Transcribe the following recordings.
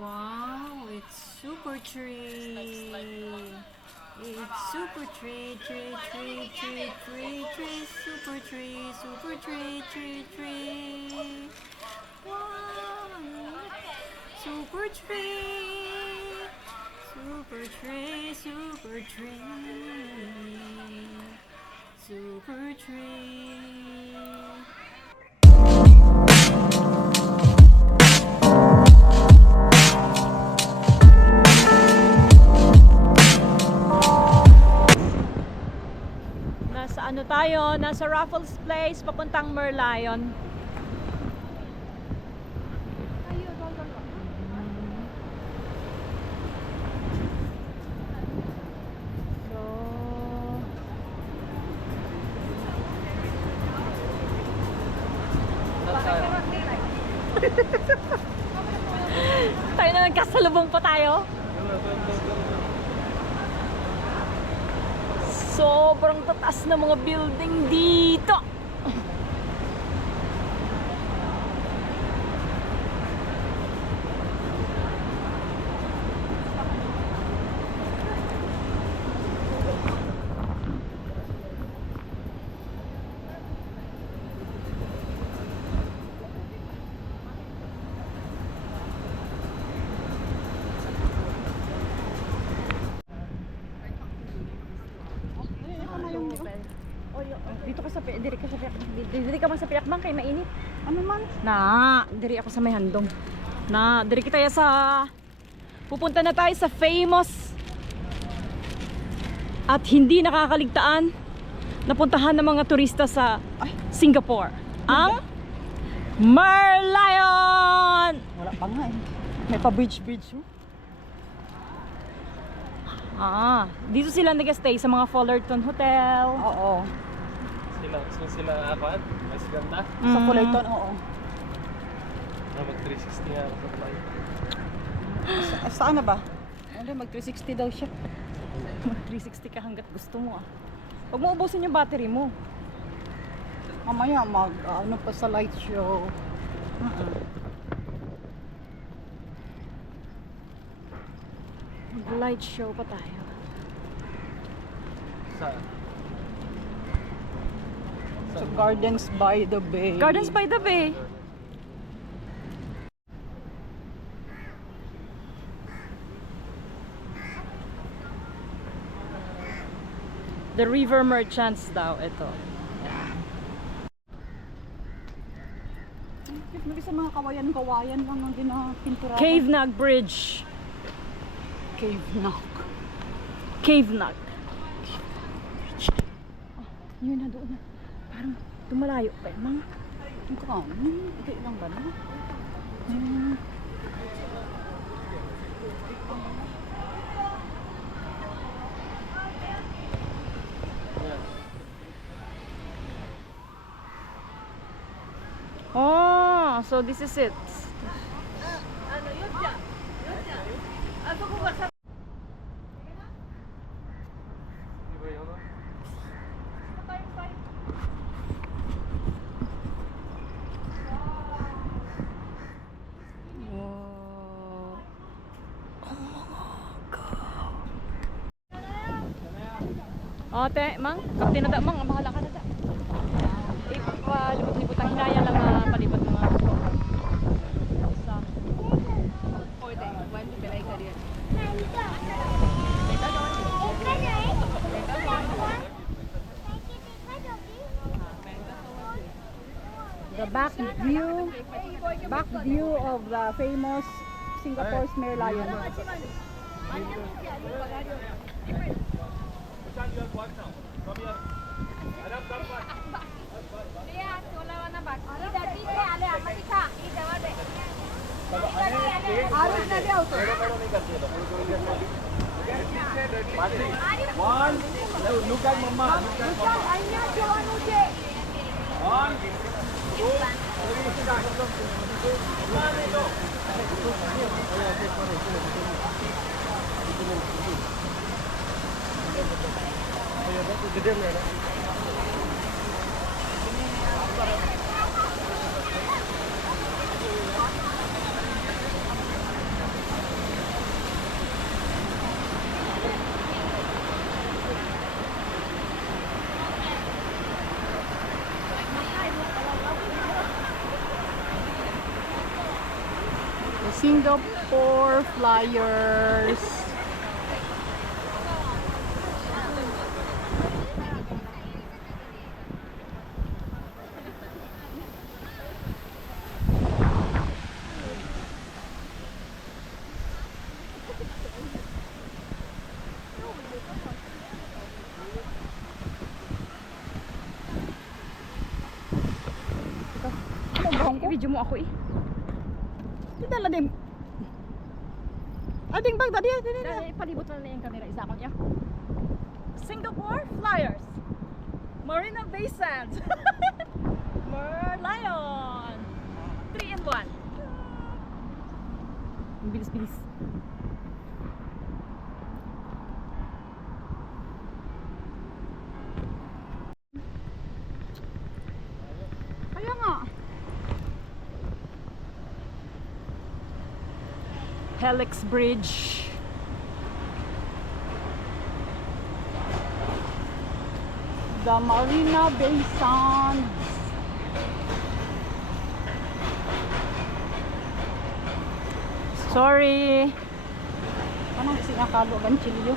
Wow, it's super tree. It's super tree, tree, tree, tree, tree, tree, super tree, super tree, tree, tree. Wow, super tree, super tree, super tree, super tree. Ano tayo, nasa Raffles Place papuntang Merlion. So tayo na nagkasalubong pa tayo. Sobrang tataas na mga building dito. Dito ka sa diri ka sa piyak. Diri ka man sa piyak man kay mainit. Ano man? Na, diri ako sa may handong. Na, diri kita sa pupunta na tayo sa famous at hindi nakakaligtaan napuntahan ng mga turista sa Singapore. Ang Merlion. Wala pa nga eh. May pa bridge. Dito sila nag-stay sa mga Fullerton Hotel. Oo. Sila apat? Mas ganda? Sa Fullerton, oo. Mag 360 nga sa flight. Saan na ba? Ano, mag 360 daw siya. Mag 360 ka hanggat gusto mo Huwag mo ubusin yung battery mo. Mamaya ano pa sa light show. Mag-light show pa tayo. Saan? So Gardens by the Bay. Gardens by the Bay. The River Merchants daw ito. May sa mga kawayan lang ang ginapinturahan. Cave Nug Bridge. Cave Knock. Cave Nug. Yun na doon na. Parang tumalayo pa mga. Hindi lang ba na? Oh, so this is it. Te, mang, kapti na da, mang, bahala ka na da. Palibot-libot ang hinaya lang palibot mga isa. The back view of the famous Singapore's Merlion. One, look at mama. One, two, Singapore Flyers. I-video mo ako eh. Kita lah dim. Ading bag tadi. Dahil palibot na yung camera. Isa ako niya. Singapore Flyers. Marina Bay Sands. Merlion. 3 in 1. Ang bilis-bilis. Kaya nga. Helix Bridge. The Marina Bay Sands. Sorry. Ano kasi nakalo ganchilyo?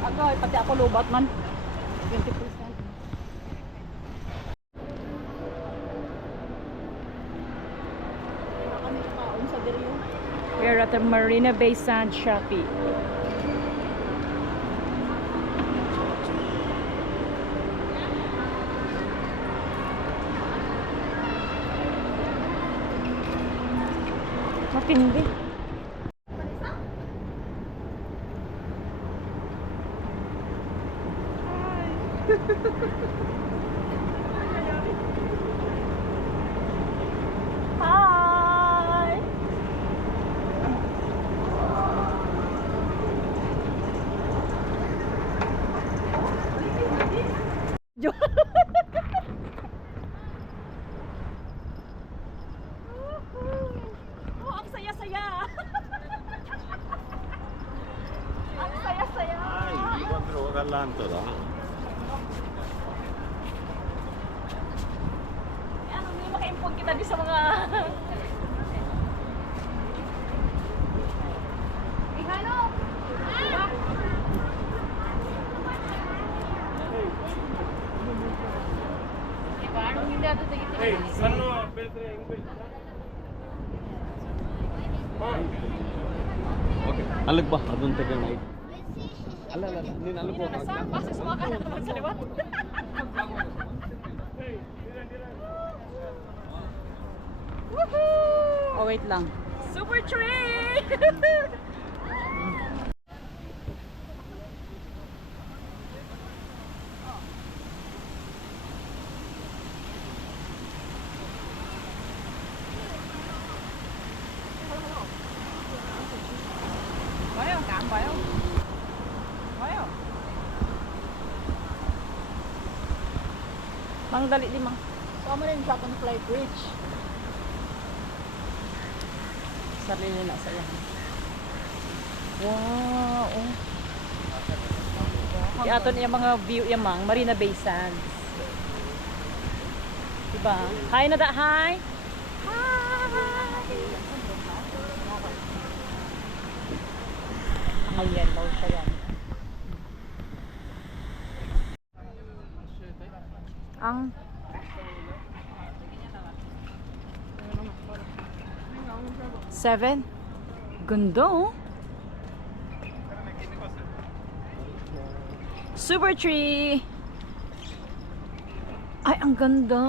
Agay, pati ako lubat man. 20%. Kami nakaon sa diriyo. We are at the Marina Bay Sands shopping. Matindi. Hi. Oh, ang saya-saya. Ang saya-saya. Quattro dall'Antola. Ano, hindi maka-impog kita di sa mga... Ihano? Hey, sanno Beltre English. Okay. Alag ba? Adun taga night. Ala, nin alag ko. Pasok sa mga kanan sa liwat. Oh, wait lang. Super tree! Bayo, kaam bayo. Bayo. Mang dali limang. Sama rin sa akong flight bridge. Sarili na sa yan. Wow! Oh. Iaton yung mga view yung mang Marina Bay Sands. Diba? Hi na da! Hi! Hi! Ayan daw siya yan. Ang Seven? Ganda oh. Super tree! Ay, ang ganda!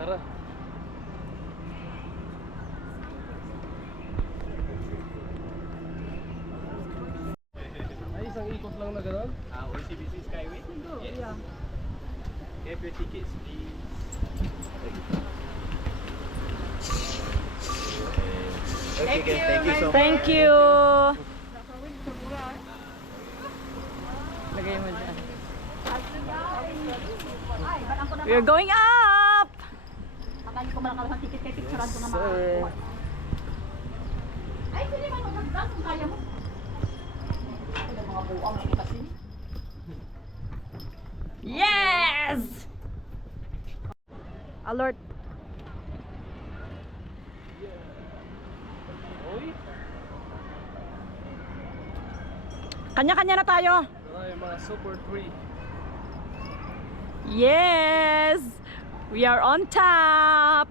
Tara. Ay, isang ikot lang na gano'n? OCBC Skyway? Yes. Yeah. Have your tickets, please. Thank you. Thank you so much. Thank you. Lagay mo dyan. We're going up! ko malakaw ng ticket kay picturean ko na Yes, sir. makakuha. Ay, sige man mag-vlog kung kaya mo. Ay, mga buwang ang kasi. Yes! Alert. Kanya-kanya na tayo. Ay, mga super free. Yes! We are on top!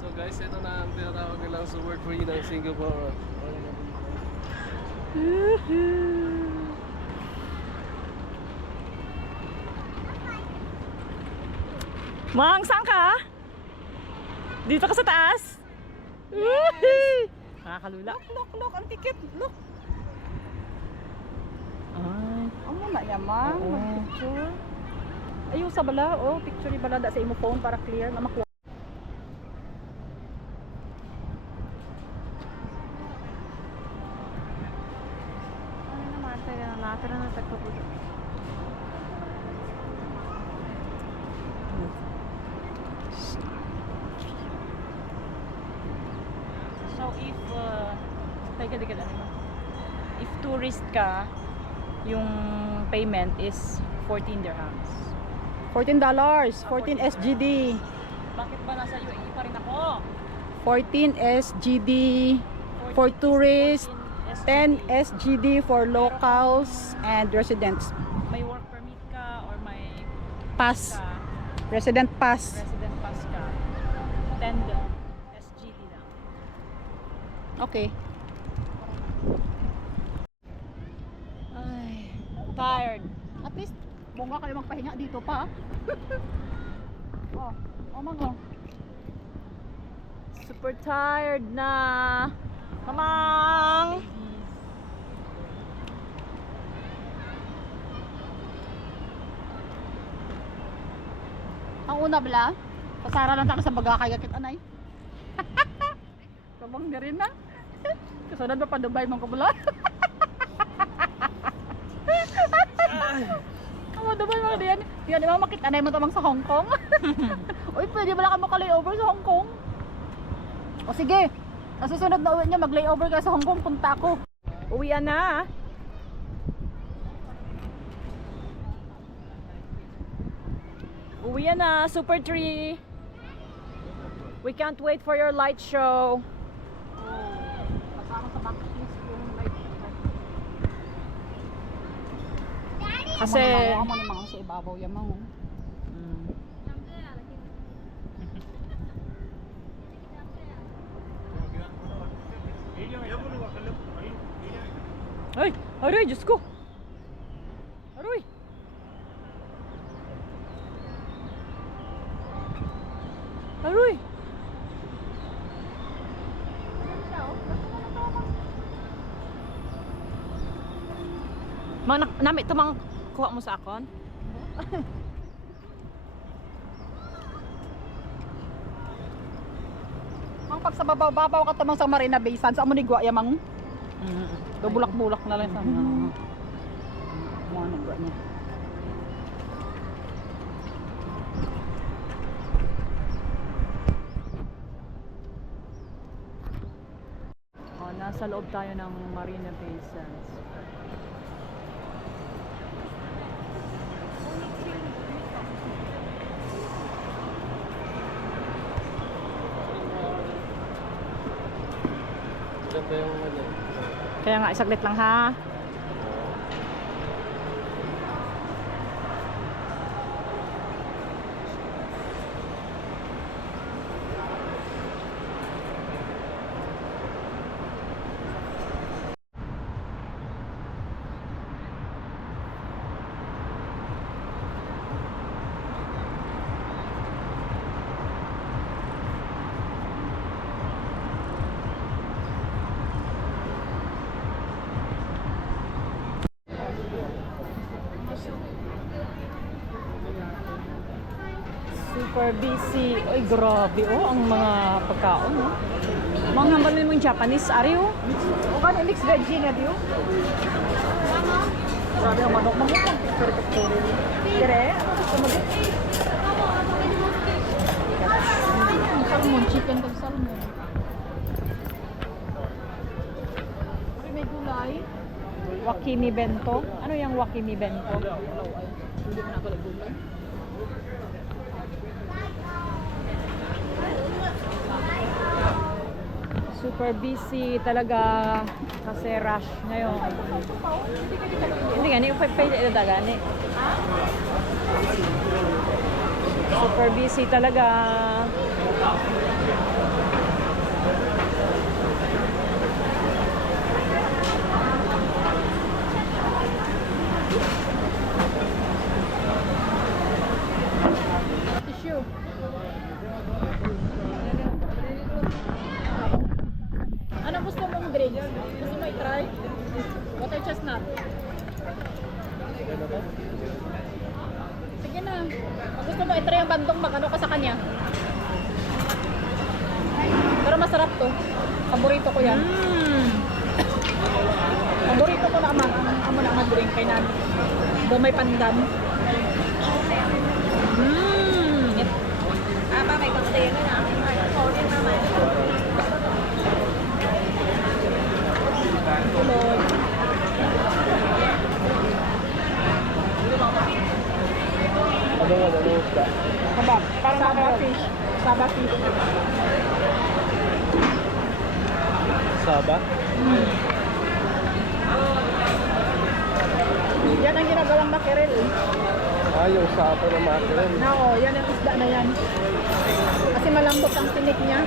So guys, ito na ang tinatawag nilang super free ng Singapore. Mang, saan ka? Dito ka sa taas? Yes! Nakakalula. Look, ang ticket. Look. Ay. Ano na yaman? Oo. Mag-picture. Ayun sa bala. Oh, picture ni bala da sa imo phone para clear na makuha. Ano naman, tayo na later na tagpapulo. So if if tourist ka, yung payment is 14 dirhams. $14. 14 SGD. Bakit ba nasa UAE pa rin ako? 14 SGD for tourists. 10 SGD for locals and residents. May work permit ka or may Pass. ka, Resident pass. resident pass ka, 10 SGD lang. Okay. Ay, tired. At least, bunga kayo magpahinga dito pa. Oh, mango. Super tired na. Kamang! Ang una bala, pasara lang taka sa bagakay kakit anay. Kabang na rin na. Kasunod pa pa Dubai mong kabula. Kamu Dubai mga diyan. Diyan mo makita anay mo tamang sa Hong Kong. Uy, pwede ba lang ka maka-layover sa Hong Kong? O sige, sa susunod na uwi niya mag-layover ka sa Hong Kong, punta ako. Uwian na. Uwian na, Super Tree. We can't wait for your light show. Kasama sa bucket yung light. Kasi amo ni mga sa ibabaw yamang. Ay, aray, Diyos ko. Aray. Aray. Mang nami ito mang kuha mo sa akon. Mang pag sa babaw-babaw ka tamang sa Marina Bay Sands, amo ni gwa yamang. Bulak-bulak na lang sa mga nagwa niya. Oh, nasa loob tayo ng Marina Bay Sands. Ganda yung ano. Kaya nga, isaglit lang ha. Super busy. Ay, grabe oh, ang mga pagkaon. Oh. Mga hambalin mo yung Japanese, ari oh. O kan mix veggie na diyo. Grabe ang manok. Manok ang picture-picture. Dire, ano gusto mo din? Salmon, chicken kag salmon. May gulay. Wakimi bento. Ano yung wakimi bento? Hindi mo na ako gulay. Super busy talaga kasi rush ngayon. Hindi gani, pwede ito gani. Super busy talaga. Tissue. Ano gusto mong drink? Gusto mo i-try? Water chestnut. Sige na. Kung gusto mo i-try ang bandong mag-ano ka sa kanya. Pero masarap to. Paborito ko yan. Paborito ko na amo na mag-drink kay Nani. Doon may pandan. Ba mày cần tiền nữa nè. Thôi em ba mày. Tuloy. Ano nga, ano isda? Saba. Parang Saba fish. Saba fish. Saba? Yan ang ginagawang mackerel eh. Ah, yung sapa na mackerel. Oo, yan ang isda na yan. Kasi malambot ang tinik niya.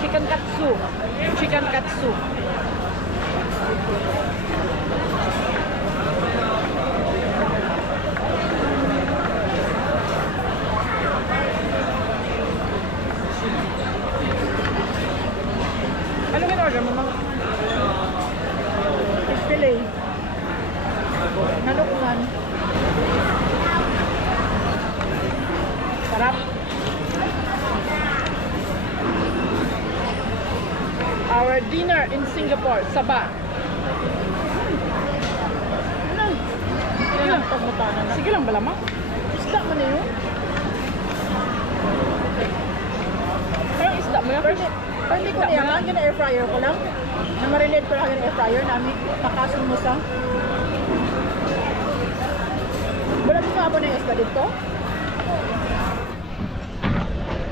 Chicken katsu. Chicken katsu. Ano in-order mo, mga? Fish fillet. Nalukman. Sarap. Our dinner in Singapore, Sabah. Ano? Sige lang, pagmutanan na. Sige lang, balamang. Isda mo na yun. Parang isda mo yun. Pero hindi ko niya lang, air fryer ko lang. Namarinate ko lang yung air fryer namin. Pakasun mo sa. Wala mo sa abon ng isda dito?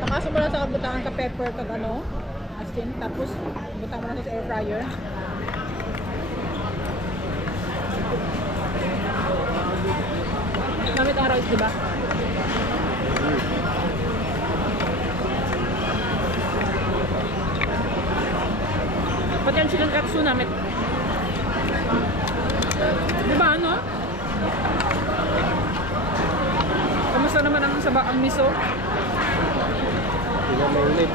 Pakasun mo lang sa kabutangan ka pepper kag ano. Asin. Tapos, butang mo lang sa air fryer. Namit ang rice, diba? Pati ang chicken katsu namin. Diba ano? Kamusta naman ang ang miso? Hindi na mainit.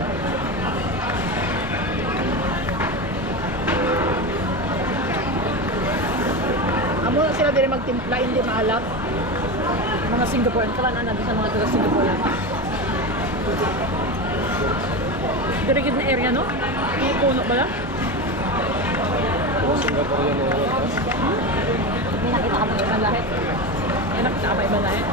Amo na sila din magtimpla, hindi maalat. Mga Singaporean. Kalaan natin sa mga taga Singaporean. Dirigid na area, no? May puno ba lang? Yung Singaporean na yun. May nakita ka ba ibang lahat? May nakita ka ba ibang lahat?